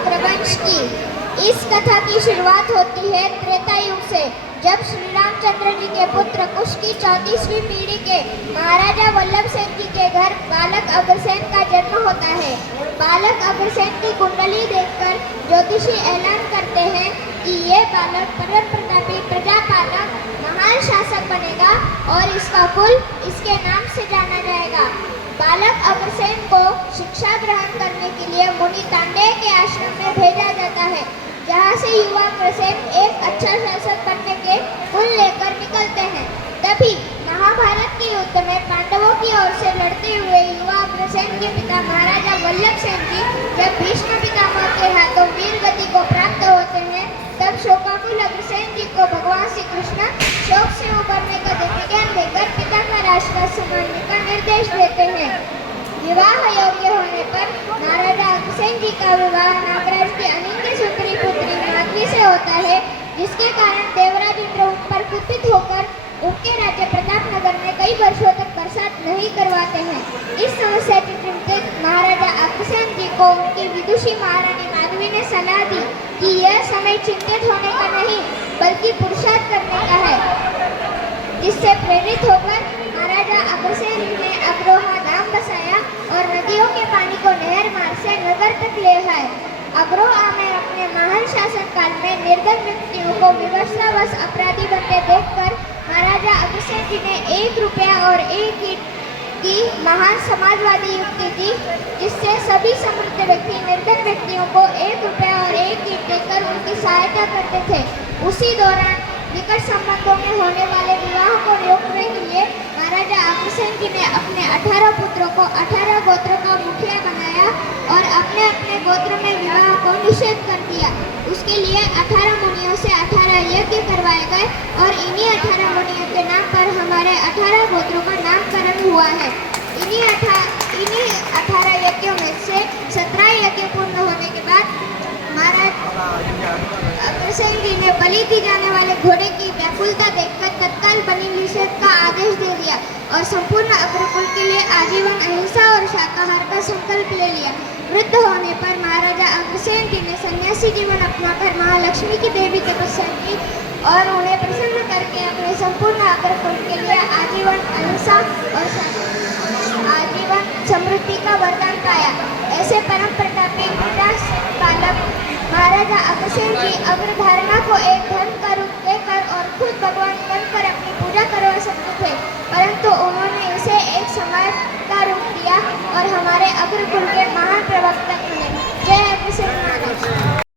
अग्रवंश की। इस कथा की शुरुआत होती है त्रेता युग से, जब श्री रामचंद्र जी के पुत्र कुश की 34वीं पीढ़ी के महाराजा वल्लभ सेन जी के घर बालक अग्रसेन का जन्म होता है। बालक अग्रसेन की कुंडली देखकर ज्योतिषी ऐलान करते हैं कि ये बालक परम प्रतापी प्रजापालक महान शासक बनेगा और इसका कुल इसके नाम से जाना जाएगा। बालक अग्रसेन को शिक्षा ग्रहण करने के लिए मुनि तांडेय के आश्रम में भेजा जाता है, जहाँ से युवा अग्रसेन एक अच्छा शासक बनने के गुण लेकर निकलते हैं। तभी महाभारत के युद्ध में पांडवों की ओर से लड़ते हुए युवा अग्रसेन के पिता महाराजा वल्लभ सेन जी जब भीष्म पितामह के हाथों वीर गति को प्राप्त होते हैं, तब शोकाकुल अग्रसेन जी को भगवान श्री कृष्ण शोक से उबरने का दिव्य ज्ञान देकर पिता का राजपाट संभालने का निर्देश देते हैं। विवाह योग्य होने पर महाराजा अग्रसेन जी का विवाह नागराज की अनिंद्य सुंदरी पुत्री माधवी से होता है, जिसके कारण देवराज इंद्र उन पर कुपित होकर उनके राज्य प्रतापनगर में कई वर्षों तक बरसात नहीं करवाते हैं। इस समस्या से चिंतित महाराजा अग्रसेन जी को उनकी विदुषी महारानी माधवी ने सलाह दी कि यह समय चिंतित होने का नहीं बल्कि पुरुषार्थ करने का है, जिससे प्रेरित होकर महाराजा अग्रसेन ने अग्रोहा धाम बसाया और नदियों के पानी को नहर मार्ग से नगर तक ले आए। अग्रोहा में अपने महान शासन काल में निर्धन व्यक्तियों को विवशतावश अपराधी बनते देखकर महाराजा अग्रसेन जी ने 1 रुपया और 1 ईंट की महान समाजवादी युक्ति दी, जिससे सभी समृद्ध व्यक्ति निर्धन व्यक्तियों को 1 रुपया और 1 ईंट देकर उनकी सहायता करते थे। उसी दौरान निकट संबंधों में होने वाले विवाह को रोकने के लिए महाराजा अग्रसेन जी ने अपने 18 पुत्रों को 18 गोत्रों का मुखिया बनाया और अपने अपने गोत्र में विवाह को निषेध कर दिया। उसके लिए 18 मुनियों से 18 यज्ञ करवाए गए और इन्हीं 18 मुनियों के नाम पर हमारे 18 गोत्रों का नामकरण हुआ है। इन्हीं 18 यज्ञों में से 17 यज्ञ पूर्ण होने के बाद महाराज अग्रसेन जी ने बलि दी जाने वाले घोड़े की व्याकुलता देखकर तत्काल बलि निषेध का आदेश दे दिया और संपूर्ण अग्रकुल के लिए आजीवन अहिंसा और शाकाहार का संकल्प ले लिया। वृद्ध होने पर महाराजा अग्रसेन जी ने सन्यासी जीवन अपनाकर महालक्ष्मी की देवी तपस्या की और उन्हें प्रसन्न करके अपने संपूर्ण अग्रकुल के लिए आजीवन अहिंसा और आजीवन समृद्धि का वरदान पाया। ऐसे परम प्रतापी प्रजापालक महाराजा अग्रसेन जी अग्रधारणा को एक धर्म का रूप देकर और खुद भगवान बनकर अपनी पूजा करवा सकते थे, परंतु उन्होंने इसे एक समाज का रूप दिया और हमारे अग्रकुल के महान प्रभाव